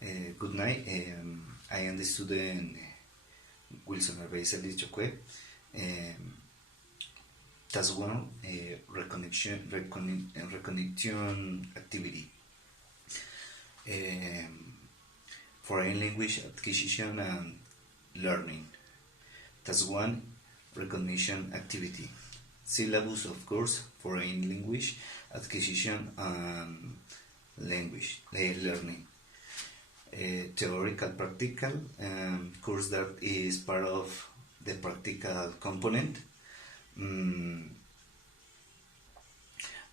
Good night. I am the student Wilson Arbeiseli Chokwe. Task 1 Recognition Activity. Foreign language acquisition and learning. Task 1 Recognition Activity. Syllabus of course foreign language acquisition and language learning. Theoretical practical course that is part of the practical component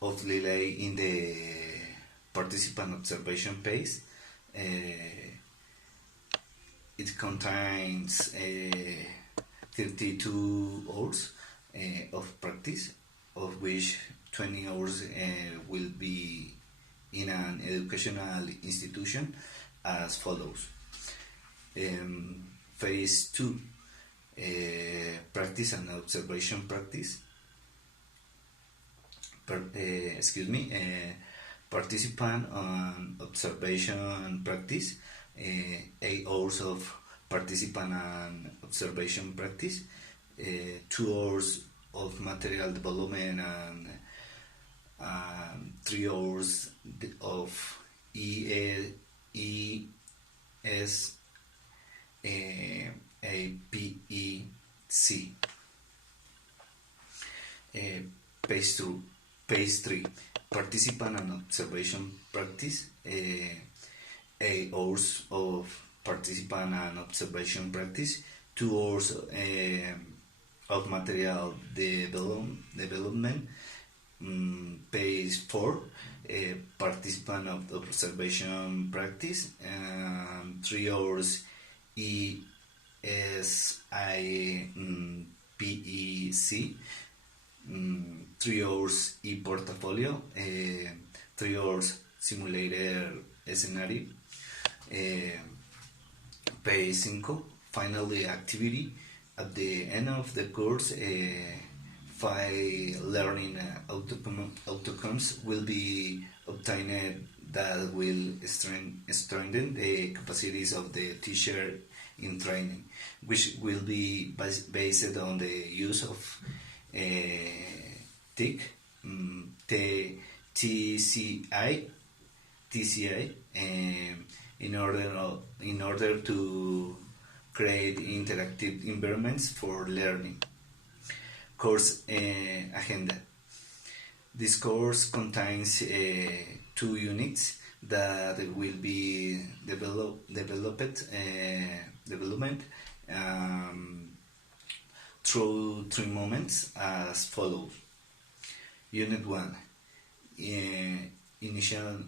of delay in the participant observation phase. It contains 32 hours of practice, of which 20 hours will be in an educational institution as follows. Phase 2, practice and observation practice. Participant on observation practice, 8 hours of participant and observation practice, 2 hours of material development and 3 hours of ESAPEC. Phase 3, participant and observation practice, 8 hours of participant and observation practice, 2 hours of material development. Phase 4, participant of observation practice, 3 hours ESIPEC, 3 hours e-portfolio, 3 hours simulator scenario. Phase 5, finally activity. At the end of the course, 5 learning outcomes will be obtained that will strengthen the capacities of the teacher in training, which will be based on the use of TCI in order to create interactive environments for learning. Course agenda. This course contains 2 units that will be development through 3 moments as follows. Unit 1,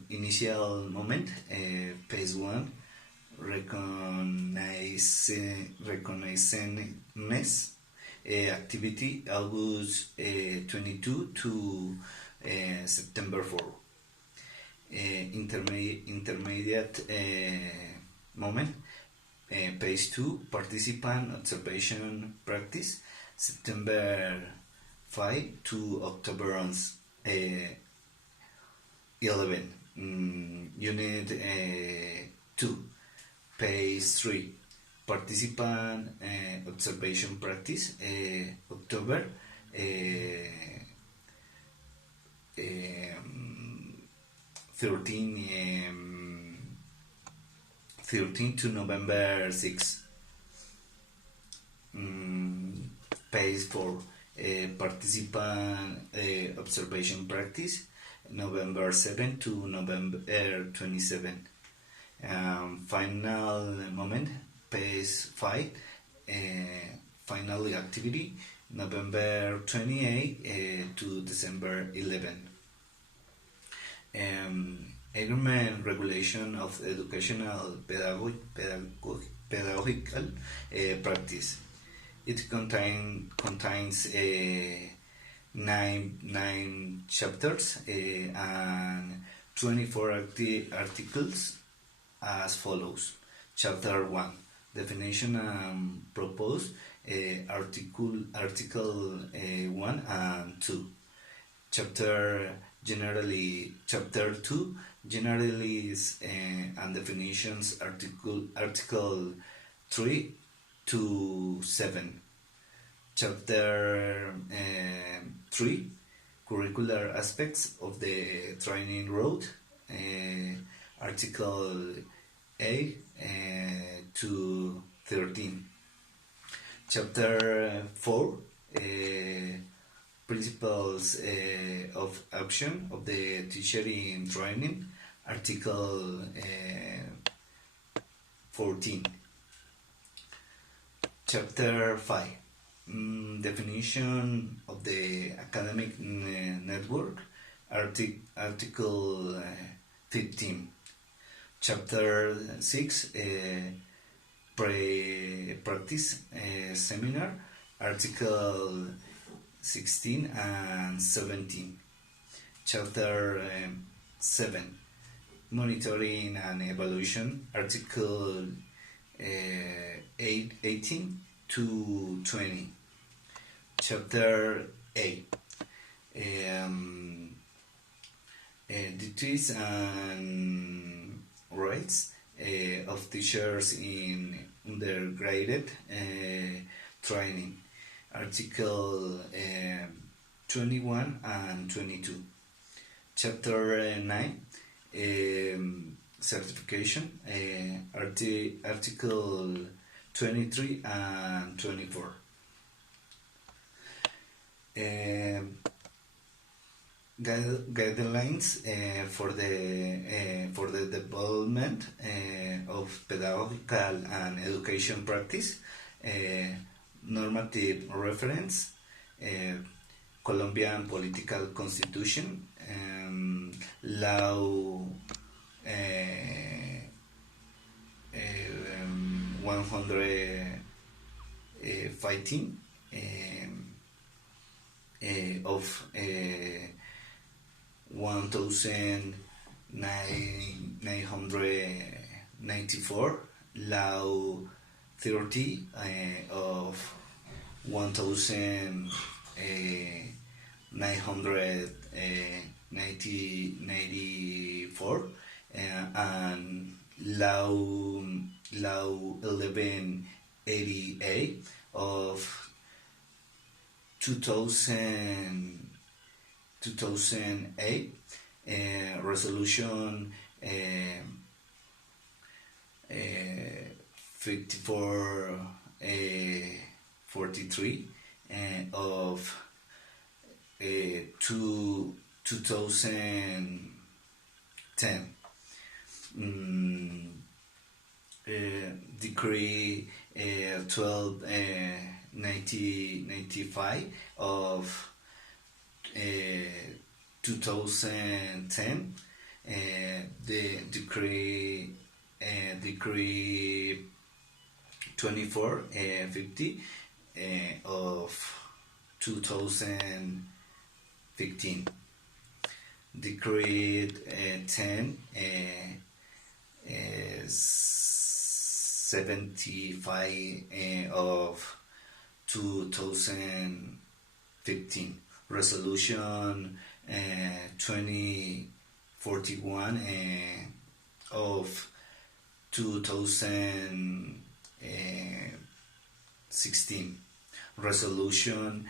initial moment, phase 1, recognizedness activity, August 22 to September 4. Intermediate moment, phase 2, participant observation practice, September 5 to October 11. Unit 2, phase 3, participant observation practice, October 13 to November 6. Phase 4, participant observation practice, November 7 to November 27. Final moment, phase 5, final activity, November 28 to December 11. Agreement regulation of educational pedagogical practice. It contains 9 chapters and 24 articles as follows. Chapter 1, definition and propose, article 1 and 2. Chapter 2, generalities and and definitions, article 3 to 7. Chapter 3, curricular aspects of the training road, article 8 to 13. Chapter 4, principles of action of the teacher in training, article 14. Chapter 5, definition of the academic network, article 15. Chapter 6, practice seminar, article 16 and 17. Chapter 7, monitoring and evaluation, article 18 to 20. Chapter 8, duties and rights of teachers in undergraduate training, article 21 and 22. Chapter 9, certification, article 23 and 24. Guidelines for the development of pedagogical and education practice, normative reference, Colombian political constitution, law 115 of 1994, law 30 of 1994, and law 1188 of 2008, resolution 5443 of 2010, decree 1295 of 2010, the decree 2450 of 2015, decree 1075 of 2015, resolution 2041 of 2016, resolution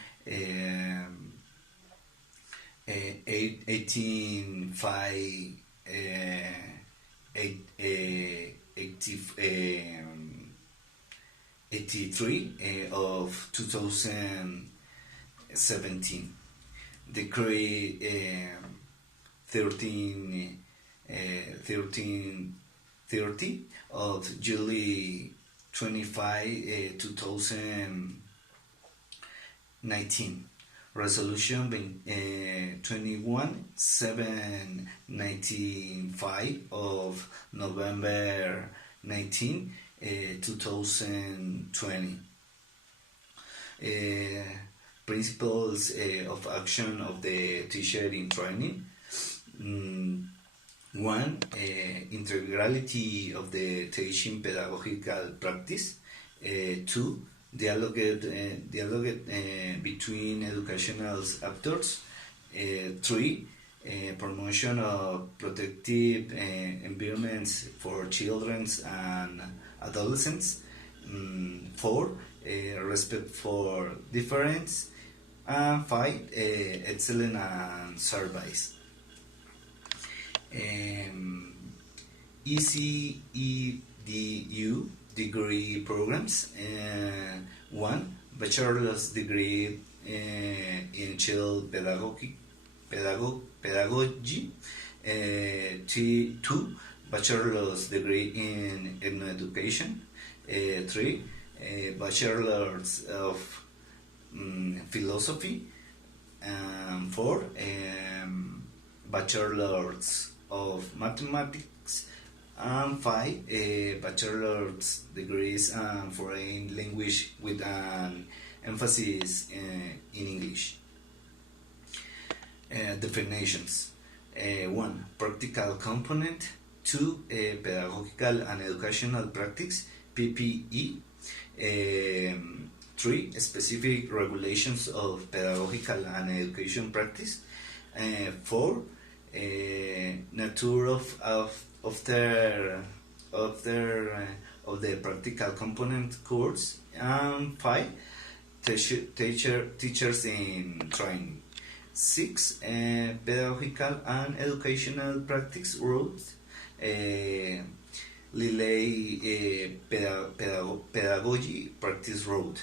83 of 2017, decree 1330 of July 25, 2019, resolution 21795 of November 19, 2020. Principles of action of the teacher in training. 1. Integrality of the teaching pedagogical practice. 2. Dialogue between educational actors. 3. promotion of protective environments for children and adolescents. 4. Respect for difference. And 5. Excellence and service. ECEDU degree programs. 1. Bachelor's degree in child pedagogy. 2. Bachelor's degree in education. 3. Bachelor's of philosophy. 4. Bachelor's of mathematics. And 5. Bachelor's degrees in foreign language with an emphasis in English. Definitions. 1. Practical component. 2. Pedagogical and educational practice, PPE. 3. Specific regulations of pedagogical and education practice. 4. Nature of the practical component course. And 5. Teachers in training. 6. Pedagogical and educational practice rules. Pedagogy practice road.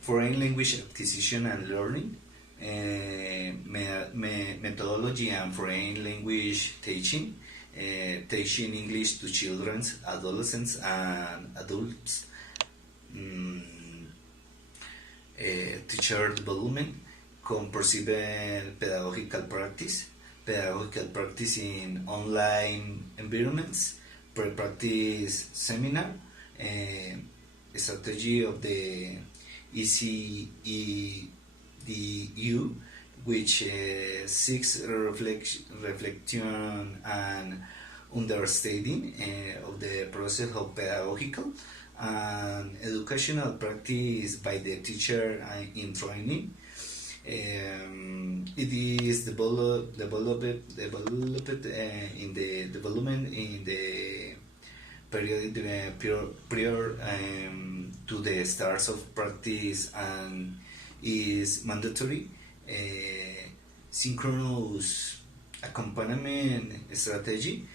Foreign language acquisition and learning. Methodology and foreign language teaching. Teaching English to children, adolescents, and adults. Teacher development. Comprehensive pedagogical practice. Pedagogical practice in online environments. Pre-practice seminar. Strategy of the ECEDU, which seeks reflection and understanding of the process of pedagogical and educational practice by the teacher in training. It is developed in the development in the period prior to the start of practice and is mandatory. Synchronous accompaniment strategy.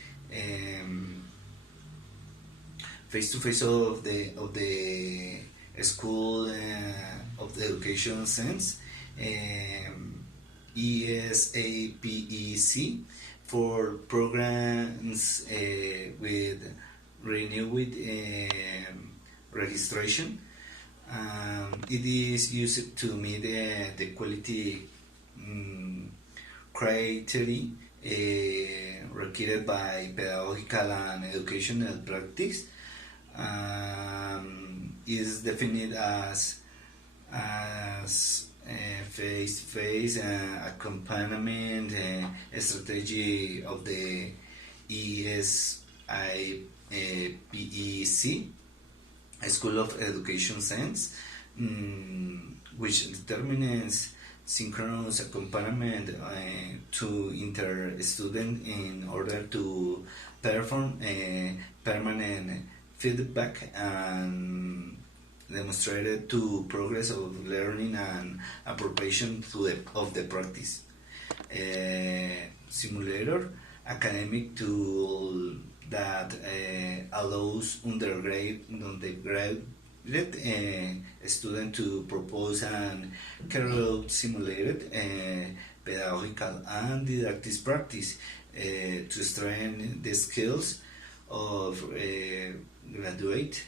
Face-to-face of the school of the education sense. ESAPEC for programs with renewed registration. It is used to meet the quality criteria required by pedagogical and educational practice. Is defined as face-to-face accompaniment strategy of the ESIPEC School of Education Science, which determines synchronous accompaniment to inter-student in order to perform permanent feedback and demonstrated to progress of learning and appropriation of the practice. Simulator, academic tool that allows undergraduate student to propose and carry out simulated pedagogical and didactic practice to strengthen the skills of graduate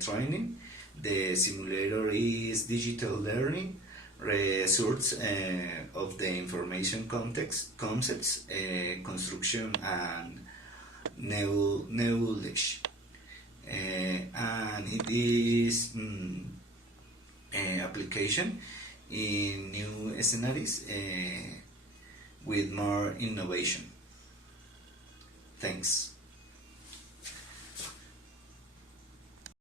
training. The simulator is digital learning resource of the information concepts, construction, and knowledge. And it is application in new scenarios with more innovation. Thanks.